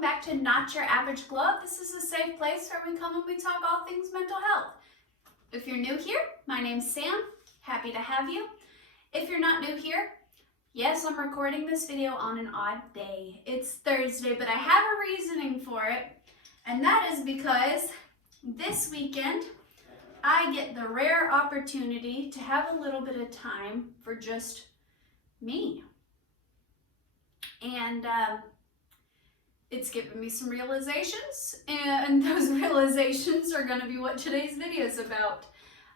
welcome back to Not Your Average Glow Up. This is a safe place where we come and we talk all things mental health. If you're new here, my name's Sam. Happy to have you. If you're not new here, yes, I'm recording this video on an odd day. It's Thursday, but I have a reasoning for it, and that is because this weekend I get the rare opportunity to have a little bit of time for just me. And it's given me some realizations, and those realizations are going to be what today's video is about.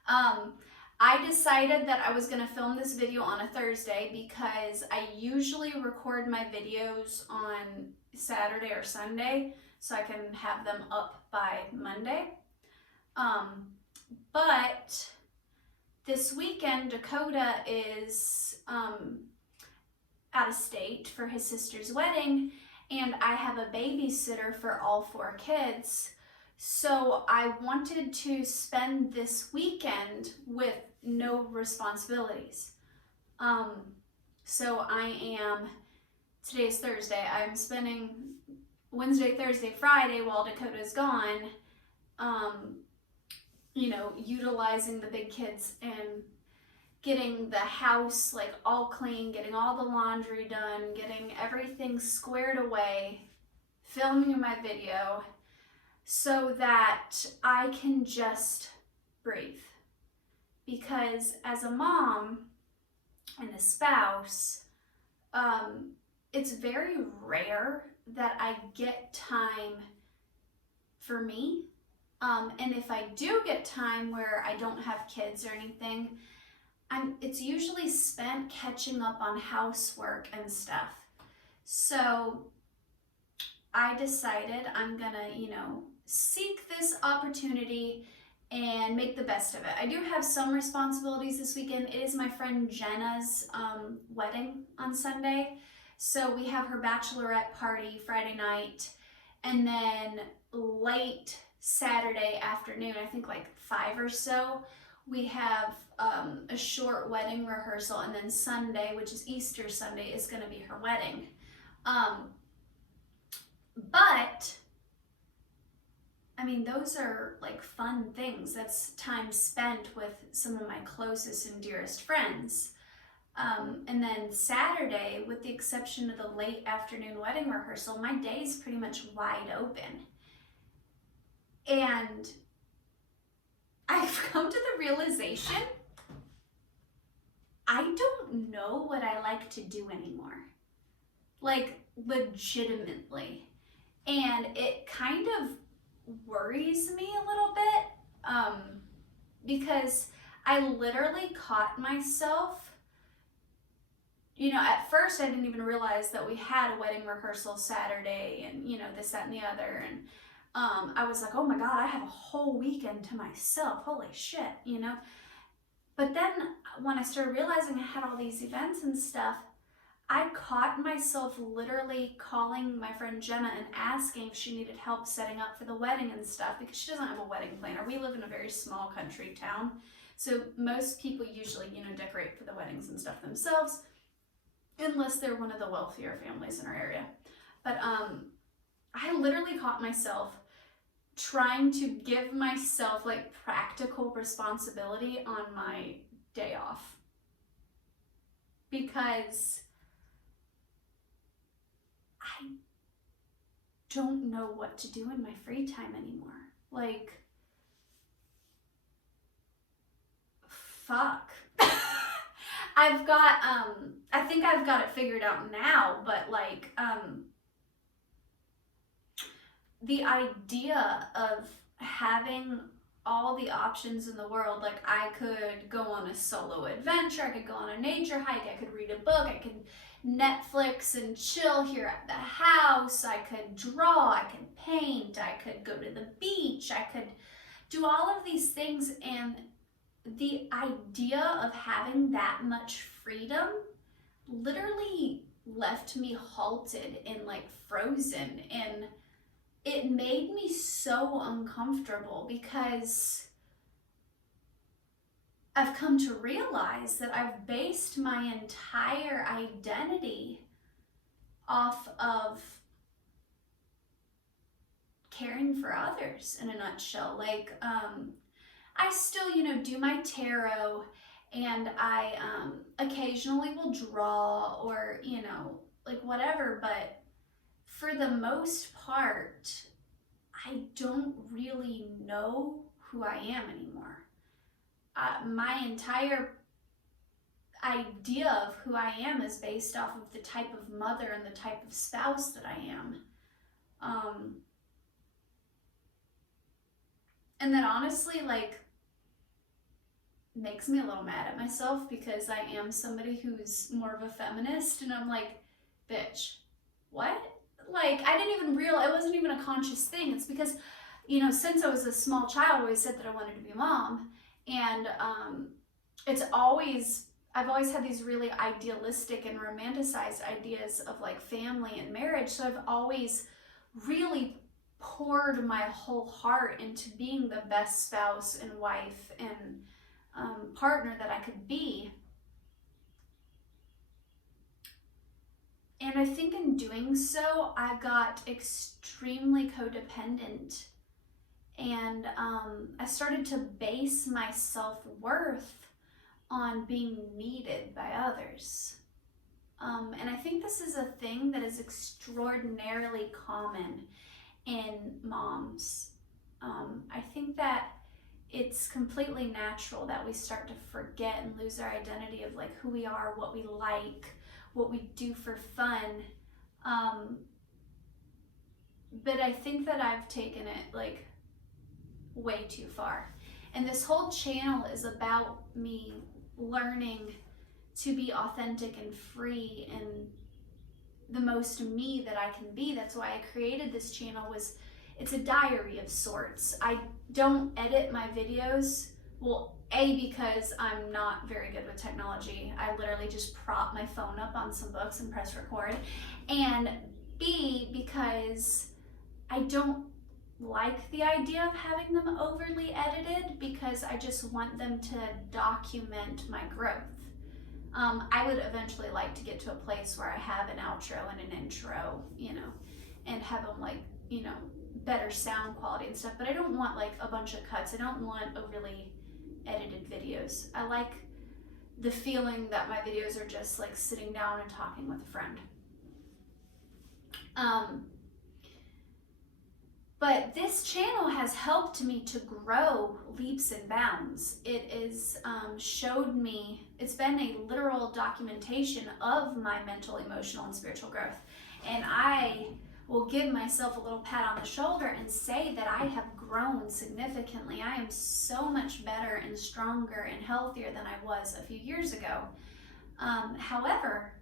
I decided that I was going to film this video on a Thursday because I usually record my videos on Saturday or Sunday so I can have them up by Monday. But this weekend, Dakota is out of state for his sister's wedding, and I have a babysitter for all 4 kids. So I wanted to spend this weekend with no responsibilities. So today's Thursday, I'm spending Wednesday, Thursday, Friday while Dakota's gone, utilizing the big kids and getting the house like all clean, getting all the laundry done, getting everything squared away, filming my video so that I can just breathe. Because as a mom and a spouse, it's very rare that I get time for me. And if I do get time where I don't have kids or anything, it's usually spent catching up on housework and stuff. So I decided I'm gonna, seek this opportunity and make the best of it. I do have some responsibilities this weekend. It is my friend Jenna's wedding on Sunday. So we have her bachelorette party Friday night, and then late Saturday afternoon, I think like 5 or so, we have a short wedding rehearsal, and then Sunday, which is Easter Sunday, is going to be her wedding. But those are like fun things. That's time spent with some of my closest and dearest friends. And then Saturday, with the exception of the late afternoon wedding rehearsal, my day is pretty much wide open. And I've come to the realization I don't know what I like to do anymore. Like, legitimately. And it kind of worries me a little bit because I literally caught myself, at first I didn't even realize that we had a wedding rehearsal Saturday and, this, that, and the other. And I was like, oh my God, I have a whole weekend to myself. Holy shit, But then when I started realizing I had all these events and stuff, I caught myself literally calling my friend Jenna and asking if she needed help setting up for the wedding and stuff, because she doesn't have a wedding planner. We live in a very small country town, so most people usually, decorate for the weddings and stuff themselves, unless they're one of the wealthier families in our area. But I literally caught myself trying to give myself like practical responsibility on my day off, because I don't know what to do in my free time anymore. Like, fuck. I've got, I think I've got it figured out now, but like, the idea of having all the options in the world, like I could go on a solo adventure, I could go on a nature hike, I could read a book, I could Netflix and chill here at the house, I could draw, I could paint, I could go to the beach, I could do all of these things, and the idea of having that much freedom literally left me halted and like frozen, and it made me so uncomfortable because I've come to realize that I've based my entire identity off of caring for others in a nutshell. Like, I still, do my tarot, and I occasionally will draw, or, like whatever, but for the most part, I don't really know who I am anymore. My entire idea of who I am is based off of the type of mother and the type of spouse that I am. And that honestly, like, makes me a little mad at myself, because I am somebody who's more of a feminist, and I'm like, bitch, what? Like, I didn't even realize, it wasn't even a conscious thing. It's because, since I was a small child, I always said that I wanted to be a mom. And I've always had these really idealistic and romanticized ideas of like family and marriage. So I've always really poured my whole heart into being the best spouse and wife and partner that I could be. And I think in doing so, I got extremely codependent, and I started to base my self-worth on being needed by others. And I think this is a thing that is extraordinarily common in moms. I think that it's completely natural that we start to forget and lose our identity of like who we are, what we like, what we do for fun. But I think that I've taken it like way too far. And this whole channel is about me learning to be authentic and free and the most me that I can be. That's why I created this channel. It's a diary of sorts. I don't edit my videos. Well, A, because I'm not very good with technology. I literally just prop my phone up on some books and press record. And B, because I don't like the idea of having them overly edited, because I just want them to document my growth. I would eventually like to get to a place where I have an outro and an intro, and have them like, better sound quality and stuff, but I don't want like a bunch of cuts. I don't want overly edited videos. I like the feeling that my videos are just like sitting down and talking with a friend. But this channel has helped me to grow leaps and bounds. It is showed me, it's been a literal documentation of my mental, emotional, and spiritual growth. And I will give myself a little pat on the shoulder and say that I have grown significantly. I am so much better and stronger and healthier than I was a few years ago. However,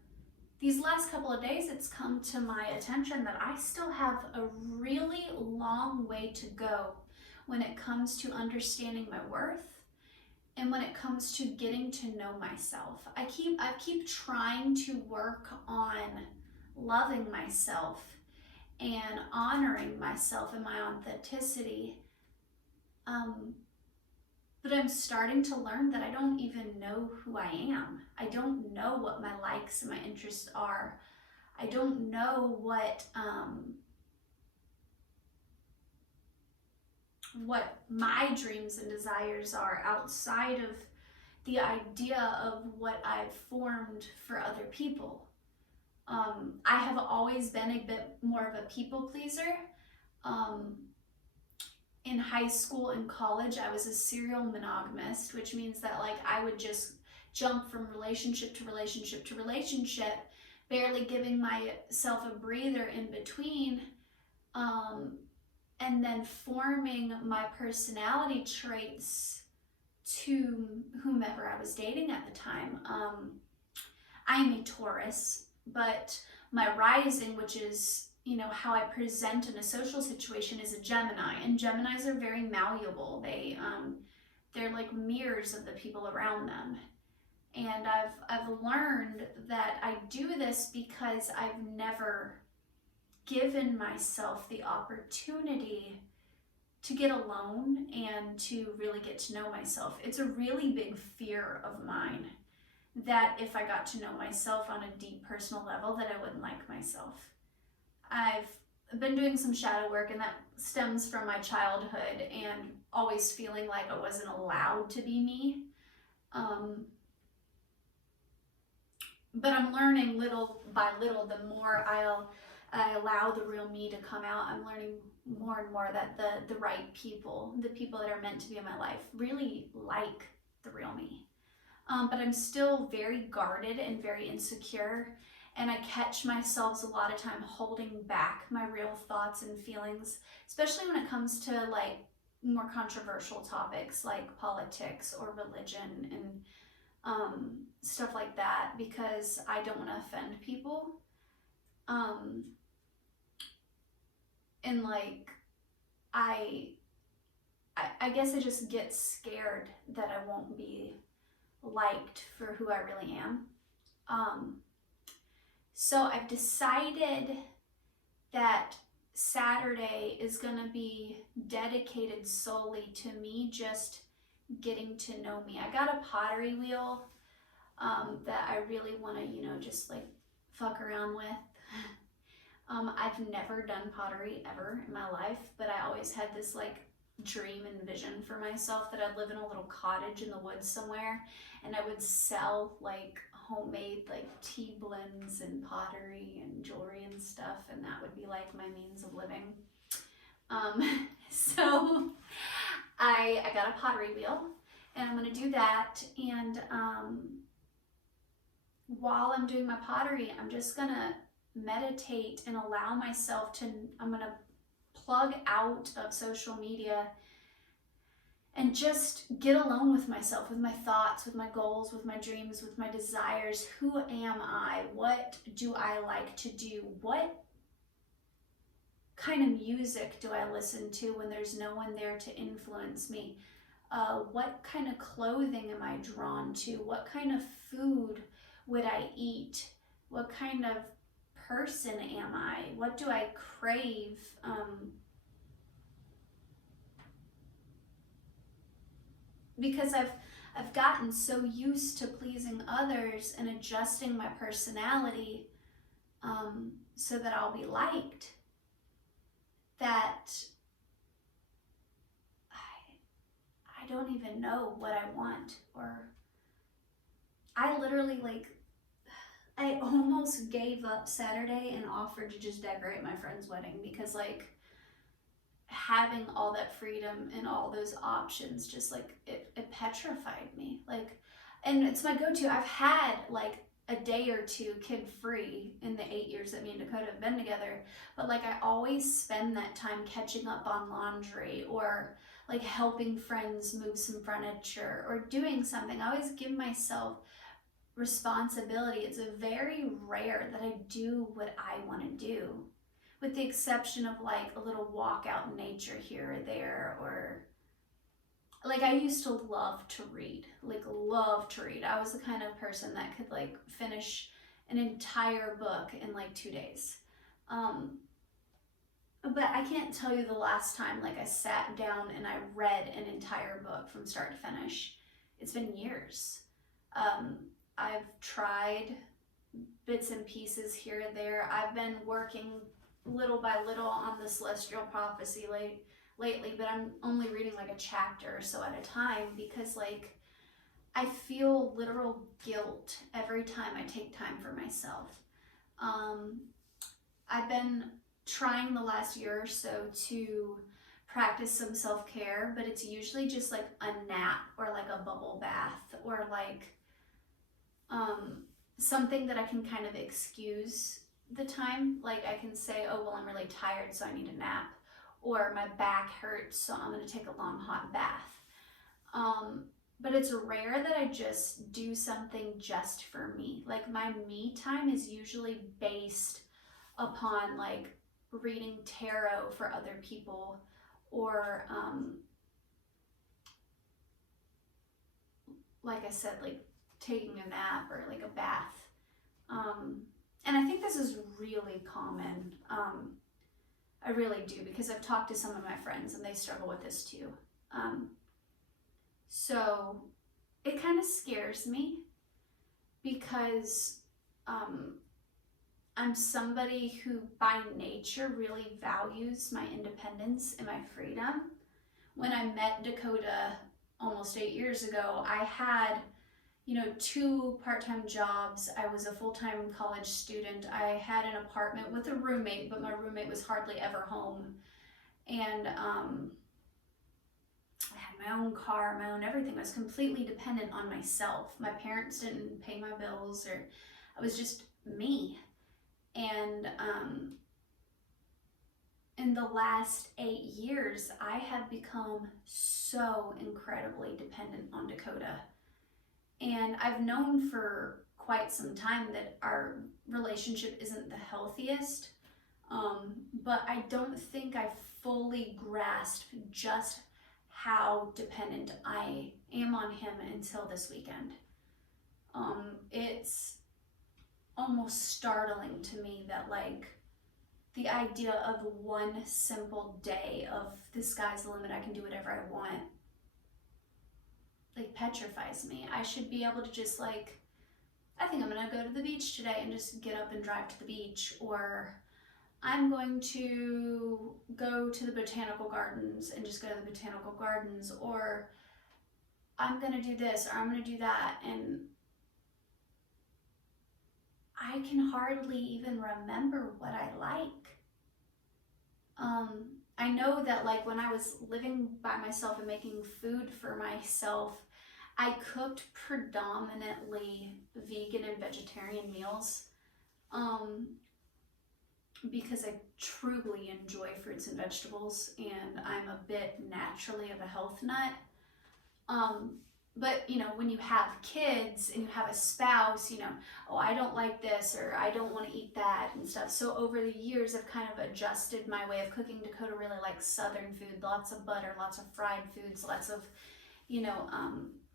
these last couple of days, it's come to my attention that I still have a really long way to go when it comes to understanding my worth and when it comes to getting to know myself. I keep trying to work on loving myself and honoring myself and my authenticity. But I'm starting to learn that I don't even know who I am. I don't know what my likes and my interests are. I don't know what my dreams and desires are outside of the idea of what I've formed for other people. I have always been a bit more of a people pleaser. In high school and college, I was a serial monogamist, which means that like I would just jump from relationship to relationship to relationship, barely giving myself a breather in between, and then forming my personality traits to whomever I was dating at the time. I'm a Taurus, but my rising, which is how I present in a social situation, is a Gemini, and Geminis are very malleable. They're like mirrors of the people around them. And I've learned that I do this because I've never given myself the opportunity to get alone and to really get to know myself. It's a really big fear of mine that if I got to know myself on a deep personal level, that I wouldn't like myself. been doing some shadow work, and that stems from my childhood and always feeling like I wasn't allowed to be me. Um, but I'm learning little by little, the more I allow the real me to come out, I'm learning more and more that the right people, the people that are meant to be in my life, really like the real me. But I'm still very guarded and very insecure, and I catch myself a lot of time holding back my real thoughts and feelings, especially when it comes to like more controversial topics like politics or religion and stuff like that, because I don't want to offend people. Um, and like I, I guess I just get scared that I won't be liked for who I really am. Um, so I've decided that Saturday is going to be dedicated solely to me just getting to know me. I got a pottery wheel that I really want to, just like fuck around with. I've never done pottery ever in my life, but I always had this like dream and vision for myself that I'd live in a little cottage in the woods somewhere, and I would sell like homemade like tea blends and pottery and jewelry and stuff, and that would be like my means of living. So I got a pottery wheel, and I'm gonna do that, and while I'm doing my pottery, I'm just gonna meditate and allow myself to, I'm gonna plug out of social media and just get alone with myself, with my thoughts, with my goals, with my dreams, with my desires. Who am I? What do I like to do? What kind of music do I listen to when there's no one there to influence me? What kind of clothing am I drawn to? What kind of food would I eat? What kind of person am I? What do I crave? Because I've gotten so used to pleasing others and adjusting my personality so that I'll be liked, that I don't even know what I want. Or I literally like, I almost gave up Saturday and offered to just decorate my friend's wedding, because like having all that freedom and all those options just like it petrified me. Like, and it's my go-to. I've had like a day or two kid free in the 8 years that me and Dakota have been together, but like I always spend that time catching up on laundry or like helping friends move some furniture or doing something. I always give myself responsibility. It's a very rare that I do what I want to do, with the exception of like a little walk out in nature here or there. Or like I used to love to read, like love to read. I was the kind of person that could like finish an entire book in like 2 days. But I can't tell you the last time like I sat down and I read an entire book from start to finish. It's been years. I've tried bits and pieces here and there. I've been working little by little on the celestial prophecy lately, but I'm only reading like a chapter or so at a time, because like I feel literal guilt every time I take time for myself. I've been trying the last year or so to practice some self-care, but it's usually just like a nap or like a bubble bath or like something that I can kind of excuse the time. Like I can say, oh, well, I'm really tired, so I need a nap. Or my back hurts, so I'm gonna take a long hot bath. But it's rare that I just do something just for me. Like my me time is usually based upon like reading tarot for other people, or like I said, like taking a nap or like a bath. And I think this is really common. I really do, because I've talked to some of my friends and they struggle with this too. So it kind of scares me, because I'm somebody who by nature really values my independence and my freedom. When I met Dakota almost 8 years ago, I had, two part-time jobs. I was a full-time college student. I had an apartment with a roommate, but my roommate was hardly ever home. And I had my own car, my own everything. I was completely dependent on myself. My parents didn't pay my bills, or I was just me. And in the last 8 years, I have become so incredibly dependent on Dakota. And I've known for quite some time that our relationship isn't the healthiest, but I don't think I fully grasped just how dependent I am on him until this weekend. It's almost startling to me that, like, the idea of one simple day of the sky's the limit, I can do whatever I want, like, petrifies me. I should be able to just, like, I think I'm gonna go to the beach today and just get up and drive to the beach, or I'm going to go to the botanical gardens and just go to the botanical gardens, or I'm gonna do this, or I'm gonna do that, and I can hardly even remember what I like. I know that, like, when I was living by myself and making food for myself, I cooked predominantly vegan and vegetarian meals, um, because I truly enjoy fruits and vegetables, and I'm a bit naturally of a health nut. Um, but when you have kids and you have a spouse, oh, I don't like this, or I don't want to eat that and stuff. So over the years, I've kind of adjusted my way of cooking. Dakota really likes Southern food, lots of butter, lots of fried foods, lots of,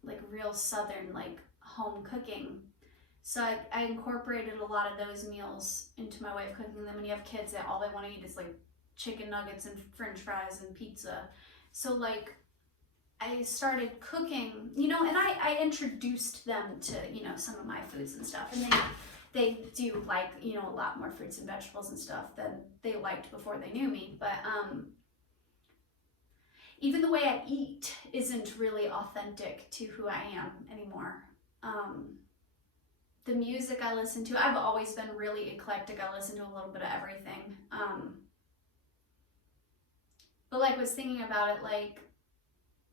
like real Southern, like home cooking. So I incorporated a lot of those meals into my way of cooking. Then when you have kids, that all they want to eat is like chicken nuggets and French fries and pizza. So, like, I started cooking, and I introduced them to, some of my foods and stuff. And they do like, a lot more fruits and vegetables and stuff than they liked before they knew me. But even the way I eat isn't really authentic to who I am anymore. The music I listen to, I've always been really eclectic. I listen to a little bit of everything. But, like, was thinking about it, like,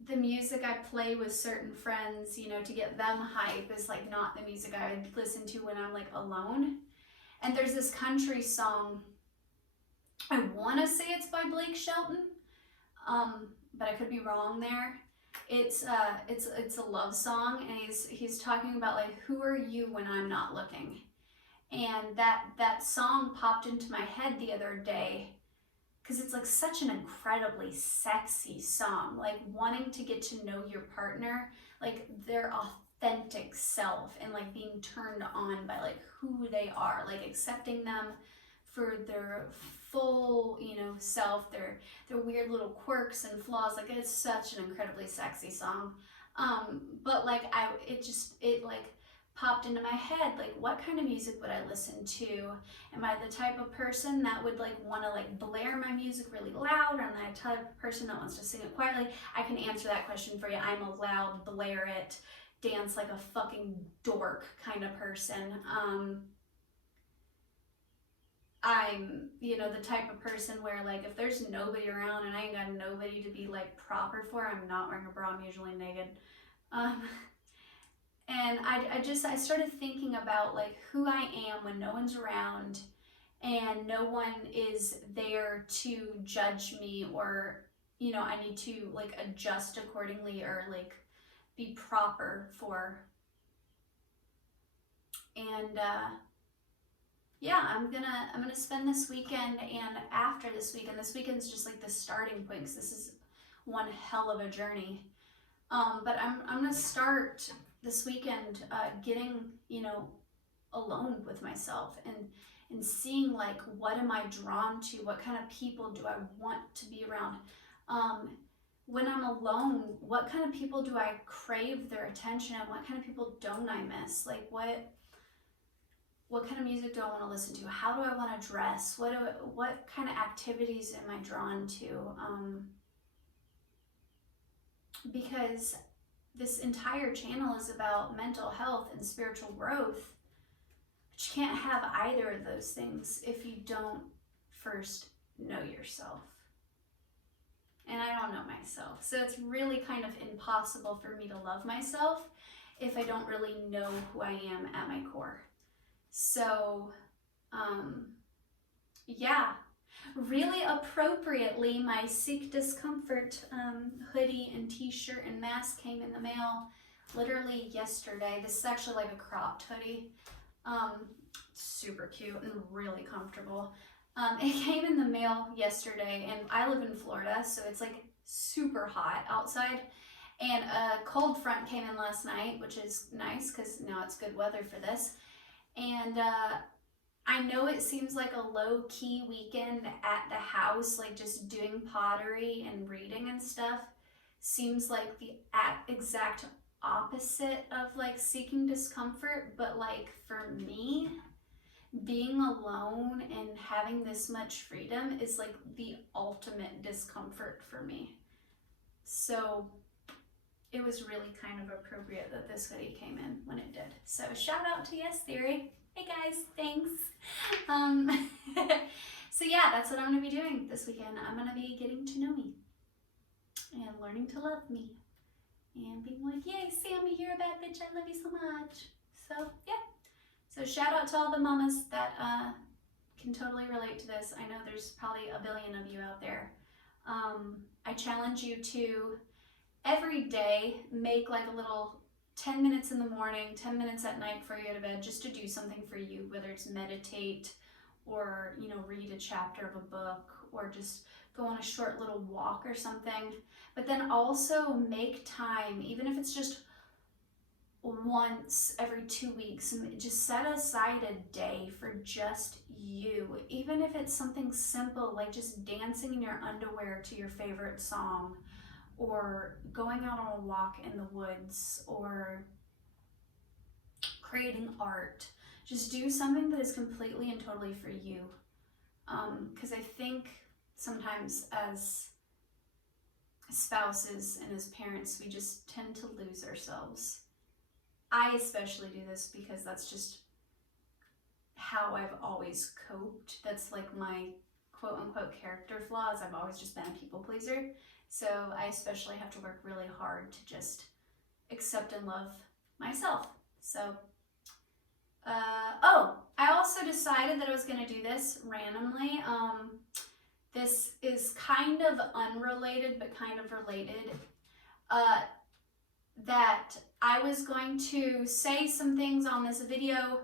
the music I play with certain friends, to get them hype is, like, not the music I would listen to when I'm, like, alone. And there's this country song, I want to say it's by Blake Shelton, but I could be wrong there. It's a love song, and he's talking about, like, who are you when I'm not looking? And that song popped into my head the other day, because it's, like, such an incredibly sexy song, like, wanting to get to know your partner, like, their authentic self, and, like, being turned on by, like, who they are, like, accepting them for their full, self, their weird little quirks and flaws. Like, it's such an incredibly sexy song. But, like, it like popped into my head, like, what kind of music would I listen to? Am I the type of person that would, like, want to, like, blare my music really loud, or am I the type of person that wants to sing it quietly? I can answer that question for you. I'm a loud, blare it, dance like a fucking dork kind of person. I'm, the type of person where, like, if there's nobody around and I ain't got nobody to be, like, proper for, I'm not wearing a bra. I'm usually naked. And I started thinking about, like, who I am when no one's around and no one is there to judge me, or, I need to, like, adjust accordingly, or, like, be proper for. And yeah, I'm gonna spend this weekend, and after this weekend's just, like, the starting point, because this is one hell of a journey. But I'm gonna start this weekend getting, alone with myself, and seeing, like, what am I drawn to, what kind of people do I want to be around. When I'm alone, what kind of people do I crave their attention, and what kind of people don't I miss? Like, what what kind of music do I want to listen to? How do I want to dress? What kind of activities am I drawn to? Because this entire channel is about mental health and spiritual growth. But you can't have either of those things if you don't first know yourself. And I don't know myself. So it's really kind of impossible for me to love myself if I don't really know who I am at my core. So, yeah, really appropriately, my Seek Discomfort hoodie and t-shirt and mask came in the mail literally yesterday. This is actually like a cropped hoodie. Super cute and really comfortable. It came in the mail yesterday, and I live in Florida, so it's like super hot outside. And a cold front came in last night, which is nice because now it's good weather for this. And I know it seems like a low-key weekend at the house, like just doing pottery and reading and stuff. Seems like the exact opposite of like seeking discomfort, but like for me, being alone and having this much freedom is like the ultimate discomfort for me. So it was really kind of appropriate that this hoodie came in when it did. So shout out to Yes Theory. Hey guys, thanks. So yeah, that's what I'm gonna be doing this weekend. I'm gonna be getting to know me and learning to love me and being like, yay, Sammy, you're a bad bitch, I love you so much. So yeah. So shout out to all the mamas that can totally relate to this. I know there's probably a billion of you out there. I challenge you to every day make like a little 10 minutes in the morning, 10 minutes at night before you go to bed, just to do something for you, whether it's meditate or, you know, read a chapter of a book or just go on a short little walk or something. But then also make time, even if it's just once every 2 weeks, and just set aside a day for just you. Even if it's something simple like just dancing in your underwear to your favorite song, or going out on a walk in the woods, or creating art. Just do something that is completely and totally for you. Because I think sometimes as spouses and as parents, we just tend to lose ourselves. I especially do this because that's just how I've always coped. That's like my quote unquote character flaws. I've always just been a people pleaser. So I especially have to work really hard to just accept and love myself. So, oh, I also decided that I was gonna do this randomly. This is kind of unrelated, but kind of related. That I was going to say some things on this video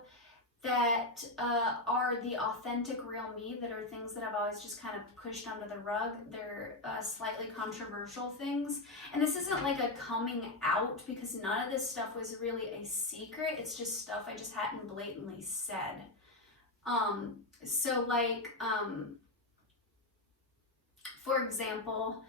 that are the authentic real me, that are things that I've always just kind of pushed under the rug. They're slightly controversial things. And this isn't like a coming out, because none of this stuff was really a secret. It's just stuff I just hadn't blatantly said. So like, for example,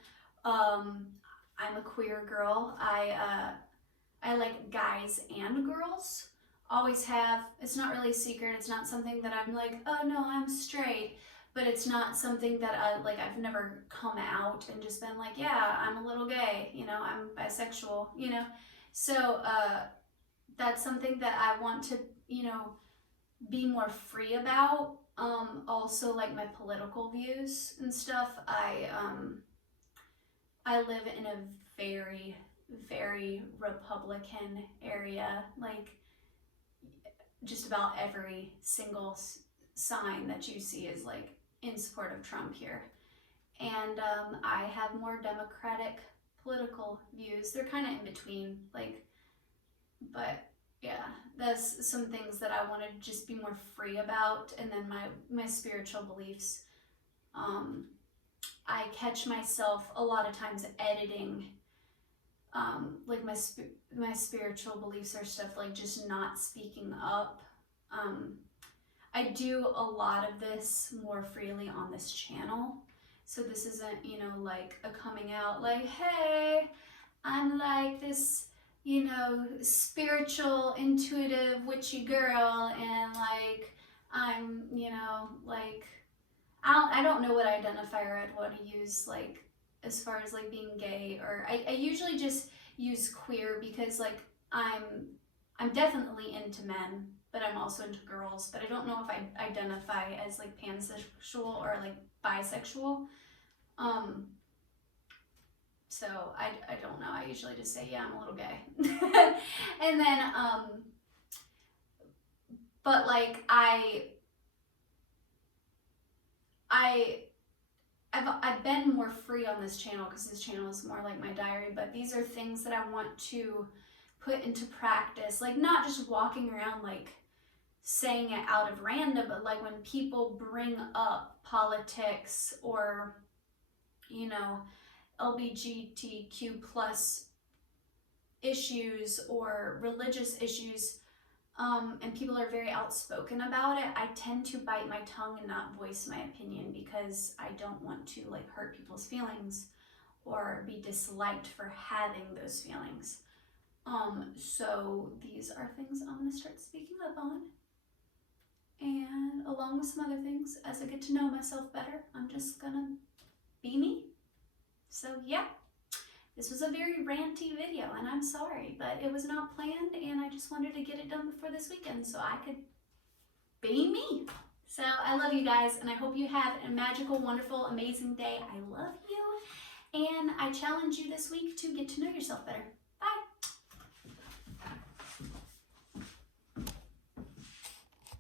I'm a queer girl. I like guys and girls. Always have. It's not really a secret. It's not something that I'm like, oh no, I'm straight. But it's not something that I've never come out and just been like, yeah, I'm a little gay, you know, I'm bisexual, you know. So that's something that I want to, you know, be more free about. Also like my political views and stuff. I live in a very, very Republican area. Like, just about every single sign that you see is like in support of Trump here. And I have more Democratic political views. They're kind of in between, like, but yeah, that's some things that I want to just be more free about. And then my spiritual beliefs. I catch myself a lot of times editing like my spiritual beliefs or stuff, like just not speaking up. I do a lot of this more freely on this channel. So this isn't, you know, like a coming out, like, hey, I'm like this you know, spiritual, intuitive, witchy girl, and like I'm, you know, like I don't know what identifier I'd want to use, like as far as like being gay, or I usually just use queer because like I'm definitely into men, but I'm also into girls, but I don't know if I identify as like pansexual or like bisexual. Um, so I don't know. I usually just say, yeah, I'm a little gay. And then, but like I, I've been more free on this channel because this channel is more like my diary, but these are things that I want to put into practice. Like not just walking around like saying it out of random, but like when people bring up politics or, you know, LGBTQ plus issues or religious issues, and people are very outspoken about it, I tend to bite my tongue and not voice my opinion because I don't want to like hurt people's feelings or be disliked for having those feelings. So these are things I'm gonna start speaking up on. And along with some other things, as I get to know myself better, I'm just gonna be me. So yeah, this was a very ranty video and I'm sorry, but it was not planned and I just wanted to get it done before this weekend so I could be me. So I love you guys and I hope you have a magical, wonderful, amazing day. I love you and I challenge you this week to get to know yourself better.